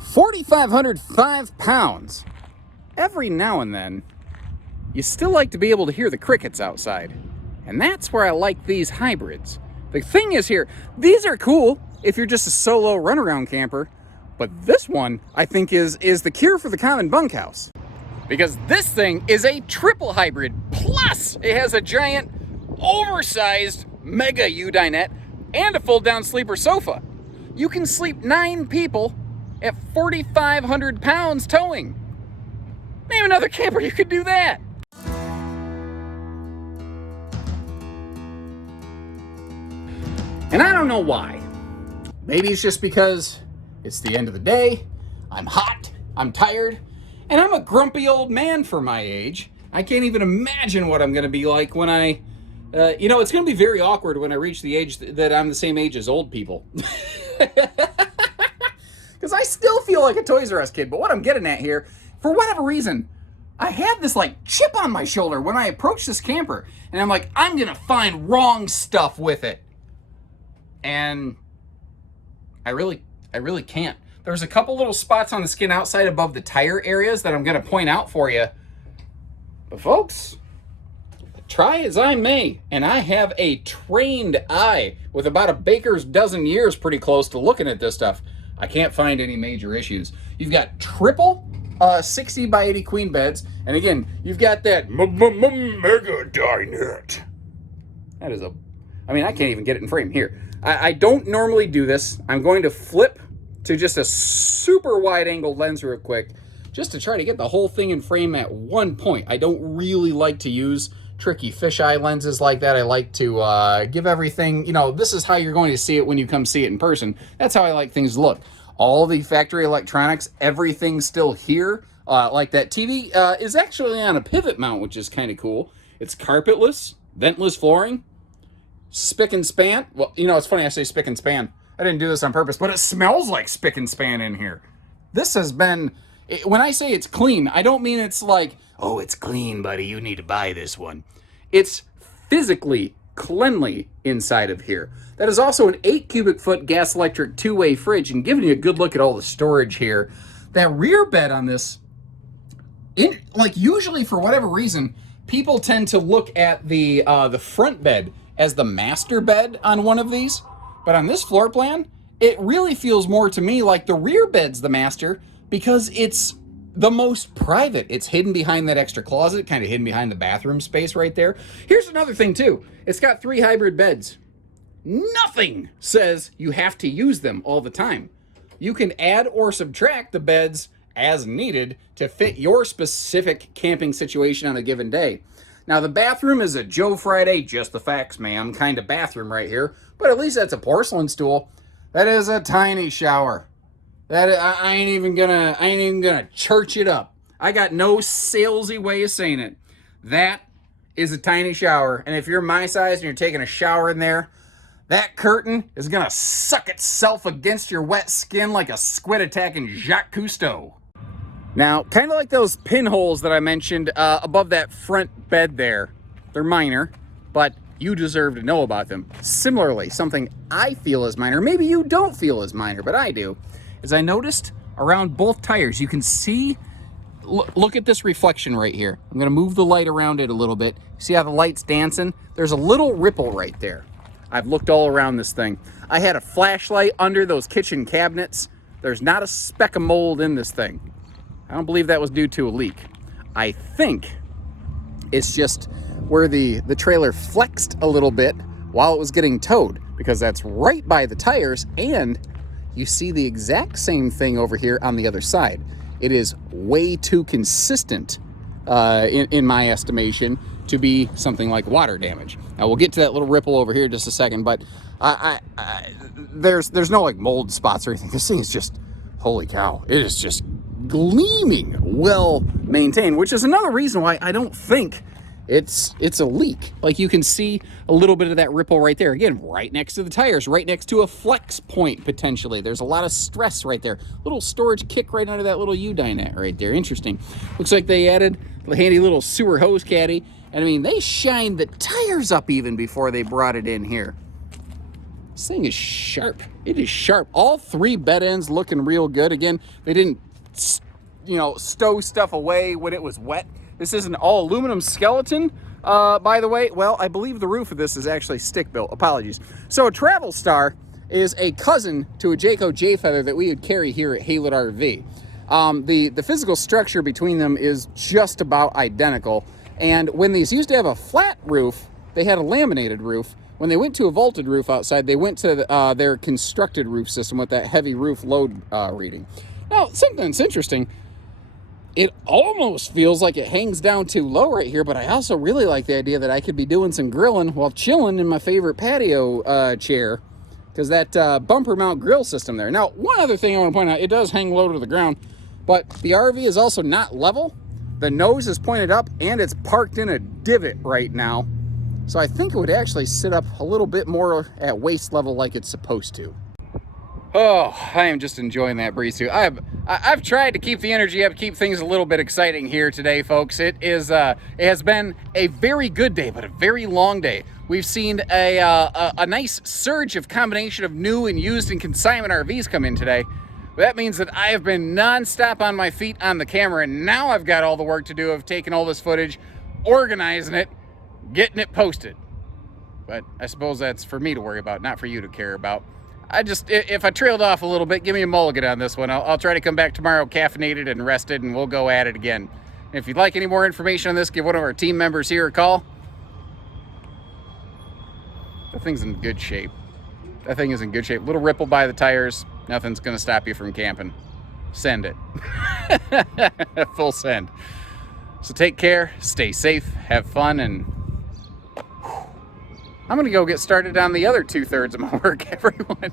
4,505 pounds. Every now and then, you still like to be able to hear the crickets outside. And that's where I like these hybrids. The thing is here, these are cool if you're just a solo runaround camper, but this one, I think, is the cure for the common bunkhouse. Because this thing is a triple hybrid, plus it has a giant, oversized mega U-dinette and a fold-down sleeper sofa. You can sleep 9 people at 4,500 pounds towing. Name another camper you could do that. And I don't know why. Maybe it's just because it's the end of the day, I'm hot, I'm tired, and I'm a grumpy old man for my age. I can't even imagine what I'm gonna be like when I, it's gonna be very awkward when I reach the age that I'm the same age as old people. Because I still feel like a Toys R Us kid, but what I'm getting at here, for whatever reason, I had this like chip on my shoulder when I approached this camper, and I'm like, I'm gonna find wrong stuff with it. And I really can't. There's a couple little spots on the skin outside above the tire areas that I'm gonna point out for you. But folks, try as I may, and I have a trained eye with about a baker's dozen years pretty close to looking at this stuff. I can't find any major issues. You've got triple 60 by 80 queen beds, and again, you've got that mega dinette. That is I can't even get it in frame here. I don't normally do this. I'm going to flip to just a super wide angle lens real quick, just to try to get the whole thing in frame at one point. I don't really like to use tricky fisheye lenses like that. I like to give everything, this is how you're going to see it when you come see it in person. That's how I like things to look. All the factory electronics, everything's still here. Like that TV is actually on a pivot mount, which is kind of cool. It's carpetless, ventless flooring, spick and span. Well, it's funny I say spick and span. I didn't do this on purpose, but it smells like spick and span in here. This has been, when I say it's clean, I don't mean it's like, oh, it's clean, buddy, you need to buy this one. It's physically cleanly inside of here. That is also an 8 cubic foot gas electric 2-way fridge, and giving you a good look at all the storage here. That rear bed on this, usually for whatever reason, people tend to look at the front bed as the master bed on one of these, but on this floor plan, it really feels more to me like the rear bed's the master because it's the most private. It's hidden behind that extra closet, kind of hidden behind the bathroom space right there. Here's another thing too. It's got 3 hybrid beds. Nothing says you have to use them all the time. You can add or subtract the beds as needed to fit your specific camping situation on a given day. Now, the bathroom is a Joe Friday, just the facts, ma'am, kind of bathroom right here, but at least that's a porcelain stool. That is a tiny shower. That I ain't even gonna church it up. I got no salesy way of saying it. That is a tiny shower, and if you're my size and you're taking a shower in there, that curtain is gonna suck itself against your wet skin like a squid attacking Jacques Cousteau. Now, kind of like those pinholes that I mentioned above that front bed there. They're minor, but you deserve to know about them. Similarly, something I feel is minor, maybe you don't feel as minor, but I do, is I noticed around both tires, you can see, look at this reflection right here. I'm gonna move the light around it a little bit. See how the light's dancing? There's a little ripple right there. I've looked all around this thing. I had a flashlight under those kitchen cabinets. There's not a speck of mold in this thing. I don't believe that was due to a leak. I think it's just where the trailer flexed a little bit while it was getting towed, because that's right by the tires, and you see the exact same thing over here on the other side. It is way too consistent, in my estimation, to be something like water damage. Now, we'll get to that little ripple over here in just a second, but there's no like mold spots or anything. This thing is just, holy cow, it is just gleaming well maintained, which is another reason why I don't think it's a leak. Like, you can see a little bit of that ripple right there. Again, right next to the tires, right next to a flex point potentially. There's a lot of stress right there. Little storage kick right under that little U-dinette right there. Interesting. Looks like they added a handy little sewer hose caddy. And I mean, they shined the tires up even before they brought it in here. This thing is sharp. It is sharp. All 3 bed ends looking real good. Again, they didn't, stow stuff away when it was wet. This is an all aluminum skeleton, by the way. Well, I believe the roof of this is actually stick built. Apologies. So a Travel Star is a cousin to a Jayco J-Feather that we would carry here at Haylett RV. The physical structure between them is just about identical. And when these used to have a flat roof, they had a laminated roof. When they went to a vaulted roof outside, they went to their constructed roof system with that heavy roof load reading. Now, something that's interesting, it almost feels like it hangs down too low right here, but I also really like the idea that I could be doing some grilling while chilling in my favorite patio chair, because that bumper mount grill system there. Now, one other thing I want to point out, it does hang low to the ground, but the RV is also not level. The nose is pointed up, and it's parked in a divot right now. So I think it would actually sit up a little bit more at waist level like it's supposed to. Oh, I am just enjoying that breeze too. I've tried to keep the energy up, keep things a little bit exciting here today, folks. It has been a very good day, but a very long day. We've seen a nice surge of combination of new and used and consignment RVs come in today. That means that I have been nonstop on my feet on the camera, and now I've got all the work to do of taking all this footage, organizing it, getting it posted. But I suppose that's for me to worry about, not for you to care about. If I trailed off a little bit, give me a mulligan on this one. I'll try to come back tomorrow caffeinated and rested, and we'll go at it again. And if you'd like any more information on this, give one of our team members here a call. The thing's in good shape. That thing is in good shape. Little ripple by the tires. Nothing's going to stop you from camping. Send it. Full send. So take care, stay safe, have fun, and I'm going to go get started on the other 2/3 of my work, everyone.